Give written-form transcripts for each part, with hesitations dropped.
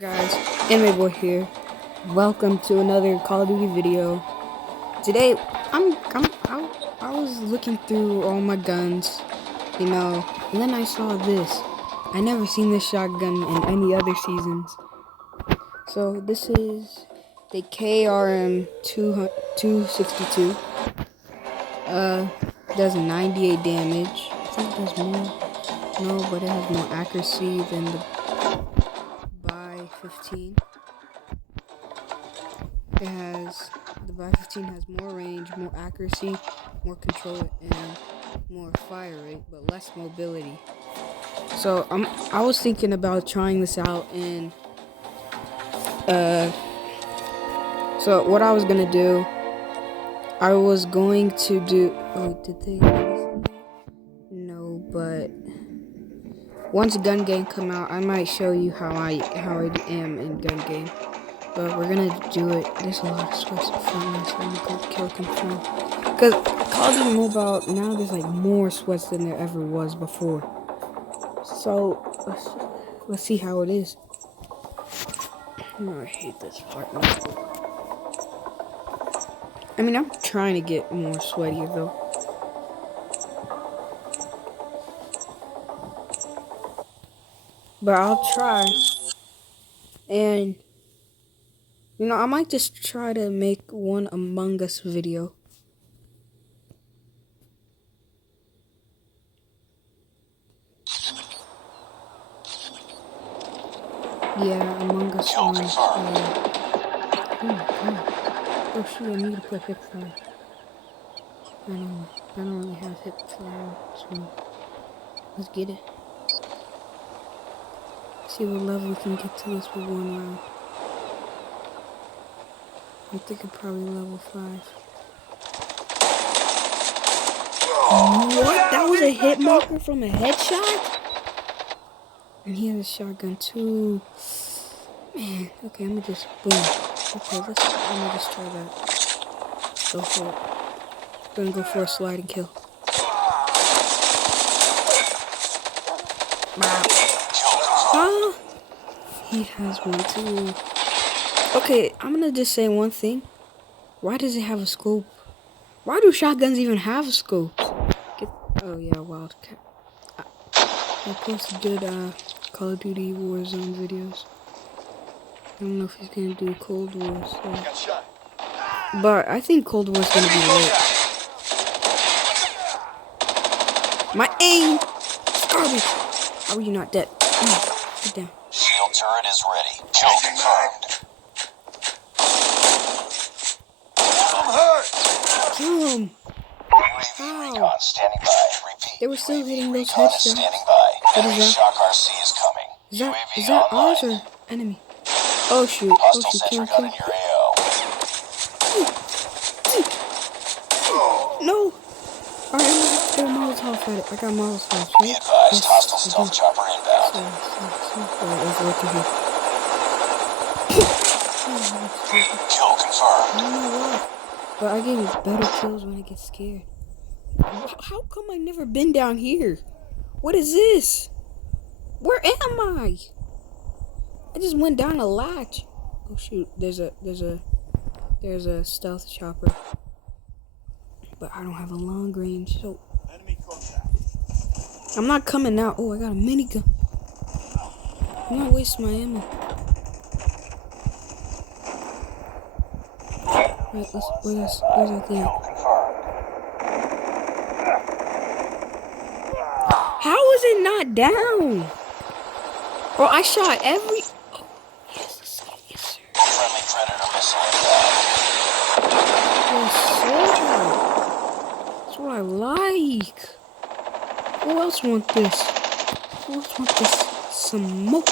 Guys, Anime Boy here. Welcome to another Call of Duty video. Today, I was looking through all my guns, and then I saw this. I never seen this shotgun in any other seasons. So this is the KRM 262. Does 98 damage. I think it does more. No, but it has more accuracy than the by 15. The by 15 has more range, more accuracy, more control, and more fire rate, but less mobility. So I was thinking about trying this out, and so what I was gonna do, I was going to do. Oh, did they? No, but once Gun Game come out, I might show you how I am in Gun Game. But we're gonna do it. There's a lot of sweats in front of us. I'm gonna go kill confirm. Because Call of Duty Mobile, now there's like more sweats than there ever was before. So, let's see how it is. Oh, I hate this part. I mean, I'm trying to get more sweatier though. But I'll try. And I might just try to make one Among Us video. Yeah, Among Us on. Oh my god. Oh shoot, I need to put hip fire. I don't really have hip fire, so let's get it. See what level we can get to this with one round. I'm thinking probably level 5. What? That was a hit marker from a headshot? And he has a shotgun too. Man, okay, I'm gonna just boom. Okay, I'm gonna just try that. Go for it. Gonna go for a sliding kill. Ah! He has one too. Okay, I'm gonna just say one thing. Why does it have a scope? Why do shotguns even have scopes? Oh yeah, Wildcat. I posted good Call of Duty Warzone videos. I don't know if he's gonna do Cold War, so. But I think Cold War's gonna be lit. My aim! Garbage! How are you not dead? Get down. Shield turret is ready. Kill confirmed. I'm hurt! Kill him! UAV recon standing by. Repeat. They were still hitting those recon is headshots. standing by. What Enemy is that? shock RC is coming. Is that ours or enemy? Oh shoot! Hostile Kill sentry gun in your AO. No! Alright, I'm gonna throw Molotov at it. I got Molotov, Be right? advised, hostile stealth chopper inbound. Kill confirmed. I don't know why, but I get better kills when I get scared. How come I never been down here? What is this? Where am I? I just went down a latch. Oh shoot! There's a stealth chopper, but I don't have a long range, so I'm not coming out. Oh, I got a minigun. I'm not wasting my ammo. Wait, where's that thing? How is it not down? Bro, I shot every... Oh, yes, sir. Friendly predator missile inbound. Yes, sir. That's what I like. Who else want this? Who else want this? Smoke.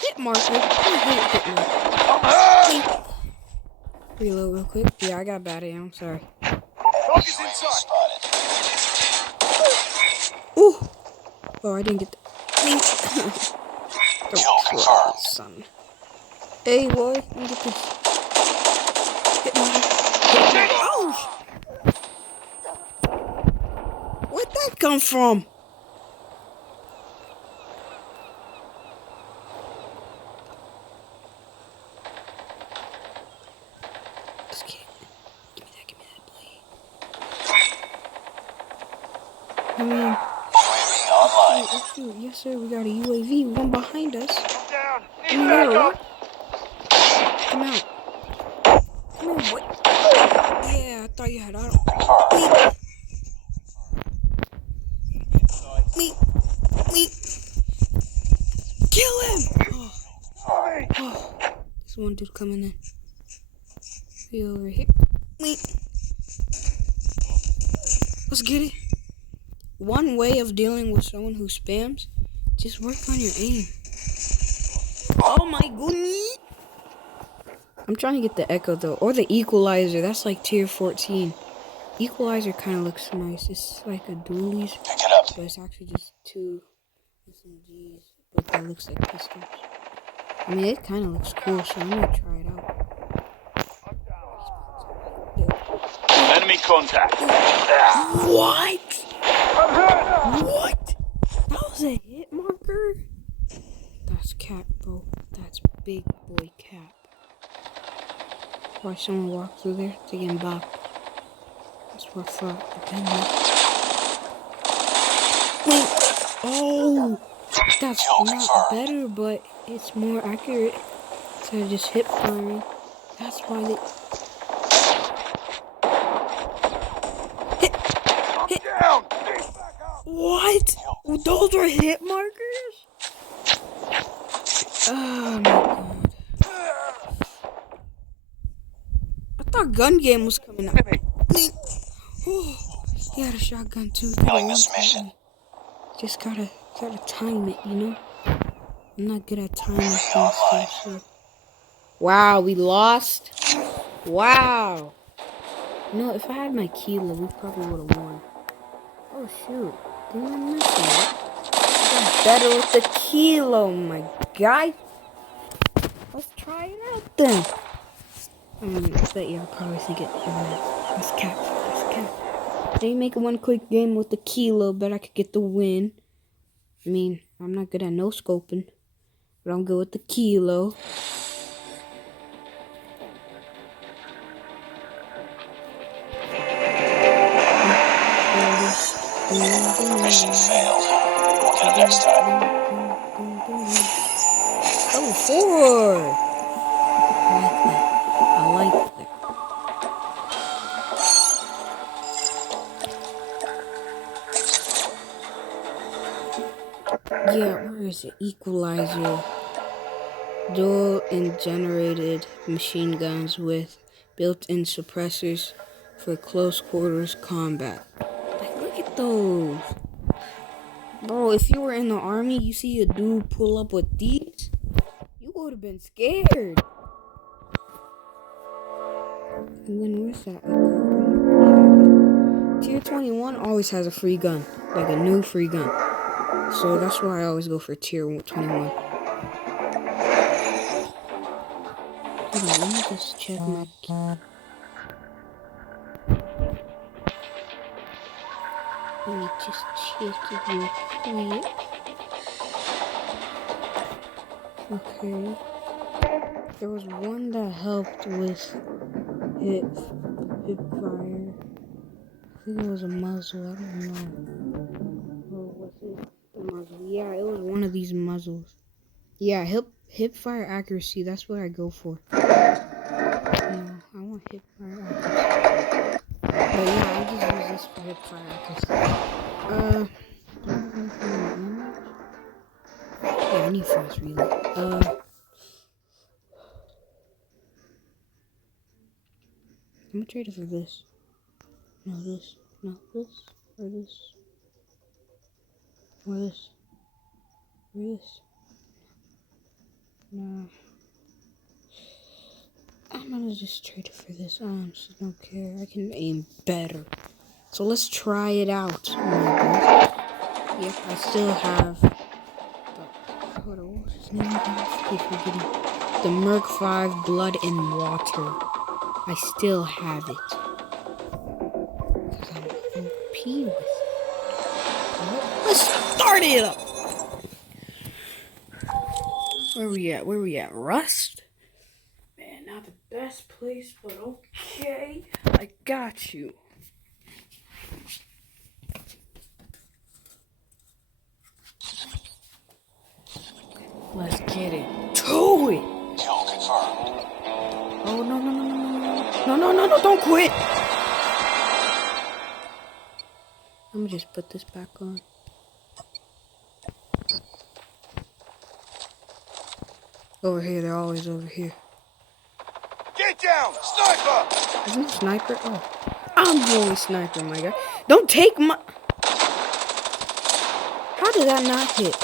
Hit marker. I hate hit marker. Reload real quick. Yeah, I got bad aim. I'm sorry. Focus inside. Ooh. Oh, I didn't get that. Kill confirmed. Son. Hey, boy. Let me get this. Hit marker. Ouch! Where'd that come from? I mean, UAV online. oh shoot, yes sir, we got a UAV, one behind us. I'm down. I mean, there, what? Come out. Come here, boy. Yeah, I thought you had auto. Confirmed. Me. Kill him! Oh, there's one dude coming in. He over here. Me. Let's get it. One way of dealing with someone who spams, just work on your aim. Oh my goodness. I'm trying to get the echo though, or the equalizer. That's like tier 14. Equalizer kind of looks nice. It's like a dualies, Pick it up. but it's actually just two SMGs, but that looks like pistols. I mean, it kind of looks cool, so I'm gonna try it out. Enemy contact. What? What? That was a hit marker? That's cap, bro. That's big boy cap. Why someone walked through there? They getting bopped. That's what I thought. Wait. Oh! That's not better, but it's more accurate. So I just hip firing. That's why they... Hit! Down. What? Those were hit markers? Oh my god. I thought gun game was coming out. Oh, he had a shotgun too. Doing this mission. Just gotta time it, you know? I'm not good at timing things, so. Wow, we lost. Wow. You know, if I had my kilo, we probably would have won. Oh shoot. Didn't I miss it? I'm better with the kilo, my guy. Let's try it out then. I bet you're probably thinking, that's cap. They make one quick game with the kilo, bet I could get the win. I mean, I'm not good at no scoping, but I'm good with the kilo. Mission failed. We'll get it next time. Oh, 4! I like that. Yeah, where is it? Equalizer. Dual and generated machine guns with built-in suppressors for close quarters combat. Like, look at those. Bro, if you were in the army, you see a dude pull up with these, you would have been scared. And then where's that? Yeah, tier 21 always has a free gun, like a new free gun. So that's why I always go for tier 21. Hold on, let me just check my key. Let me just check it real quick. Okay. There was one that helped with hip fire. I think it was a muzzle, I don't know. Or was it the muzzle? Yeah, it was one of these muzzles. Yeah, hip fire accuracy, that's what I go for. No, I want hip fire accuracy. But yeah, I just use this for hip fire accuracy. Yeah, I need fast reload. I'm gonna trade it for this. No, this. No, this. Or this. Or this. Or this. No. I'm gonna just trade it for this. I honestly don't care. I can aim better. So let's try it out. Oh my gosh. Yep, I still have hold on, what's his name? I keep forgetting. The Merc 5 Blood and Water. I still have it. Because I'm OP with it. Let's start it up! Where we at? Rust? Man, not the best place, but okay. I got you. Let's get it. To it. Kill confirmed. Oh, no, don't quit. I'm gonna just put this back on. Over here, they're always over here. Get down! Sniper! Isn't a sniper? Oh, I'm the only sniper, my guy. Don't take my... How did that not hit?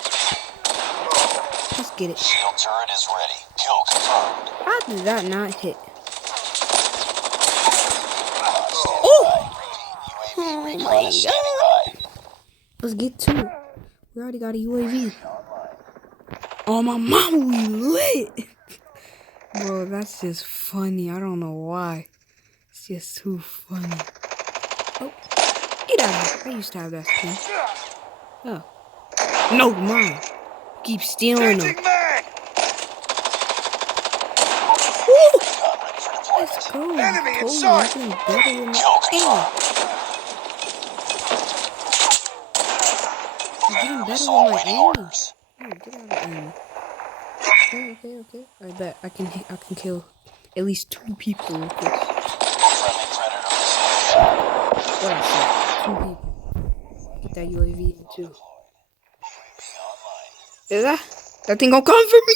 Let's get it. Shield turret is ready. Kill confirmed. How did that not hit? Oh! Oh my god. Let's get to it. We already got a UAV. Oh, my mama, we lit. Bro, that's just funny. I don't know why. It's just too funny. Oh, get out of here. I used to have that skin. Oh. No, mine. Keep stealing them. Woo! Let's go. Enemy Oh, inside. I'm getting better than Kill that. confirmed. I'm getting better Missile with my awaiting aim. orders. Oh, get out of aim. Okay. I bet I can kill at least 2 people with this. Friendly predator missile. What I said, 2 people. Get that UAV in too. Is that thing gonna come for me?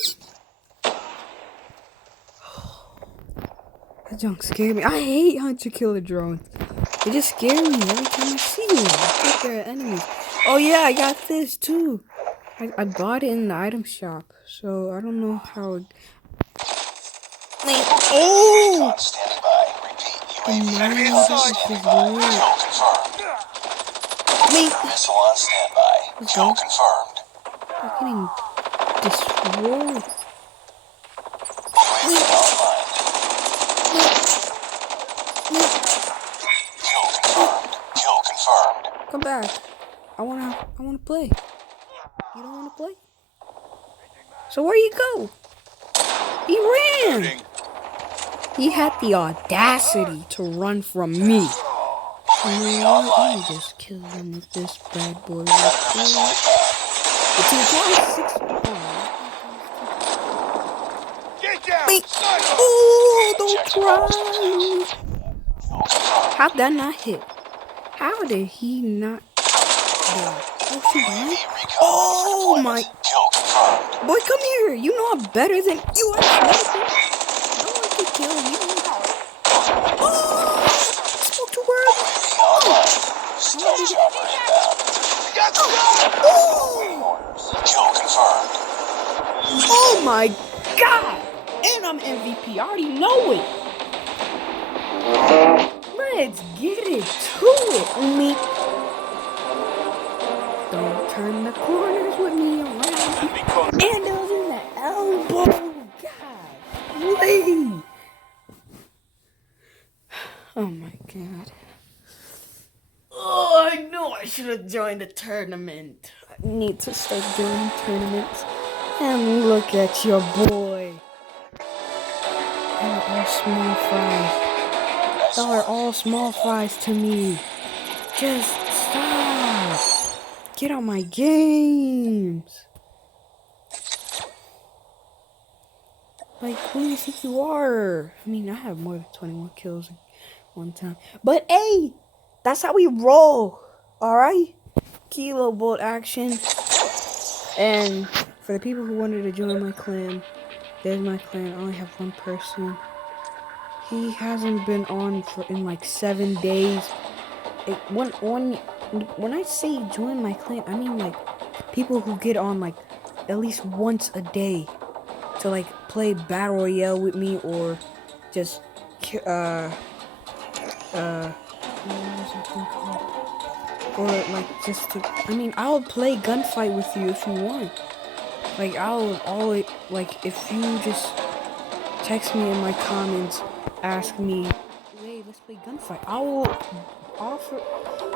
That junk scared me. I hate hunter killer drones. They just scare me every time I see them. I think they're enemies. Oh yeah, I got this too. I bought it in the item shop, so I don't know how. Oh! Standing by. Repeat. UAV Enemy inside. is Kill lit. confirmed. Mate, Missile on standby. Let's Kill go. confirmed. I'm getting destroyed. UAV online. Kill confirmed. Kill confirmed. Come back. I wanna play. You don't wanna play? So where you go? He ran. He had the audacity to run from me. You know what? Let me just kill him with this bad boy right here. It's in class 6. Get down! Wait. Sniper! Oh, don't Objective try. Kill confirmed. How'd that not hit? How did he not? Oh, shoot, man. UAV recon. Oh my! Kill confirmed. Boy, come here. You know I'm better than you. I want to kill you. Oh, spoke too early. UAV online. Stealth chopper inbound. Kill confirmed. Oh my god! And I'm MVP. I already know it. Let's get it to it, me. Don't turn the corners with me around. And those in the elbow. God, please. Oh my god. Oh, I know I should have joined the tournament. I need to start doing tournaments. And look at your boy. They're all small fries. Y'all are all small fries to me. Just stop. Get on my games. Like, who do you think you are? I mean, I have more than 21 kills in one time. But hey, that's how we roll. Alright? Kilo bolt action. And for the people who wanted to join my clan, there's my clan. I only have 1 person. He hasn't been on in like 7 days. When I say join my clan, I mean like people who get on like at least once a day to like play battle royale with me, or just or like just to, I mean, I'll play gunfight with you if you want. Like I'll always, like, if you just text me in my comments, ask me, hey, let's play gunfight, I will offer,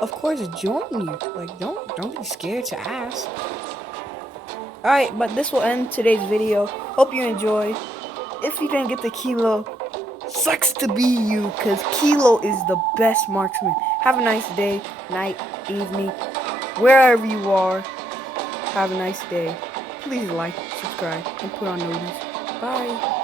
of course, join you. Like, don't be scared to ask. Alright, but this will end today's video. Hope you enjoyed. If you didn't get the kilo, sucks to be you, because Kilo is the best marksman. Have a nice day, night, evening, wherever you are. Have a nice day. please like, subscribe, and put on notice. Bye.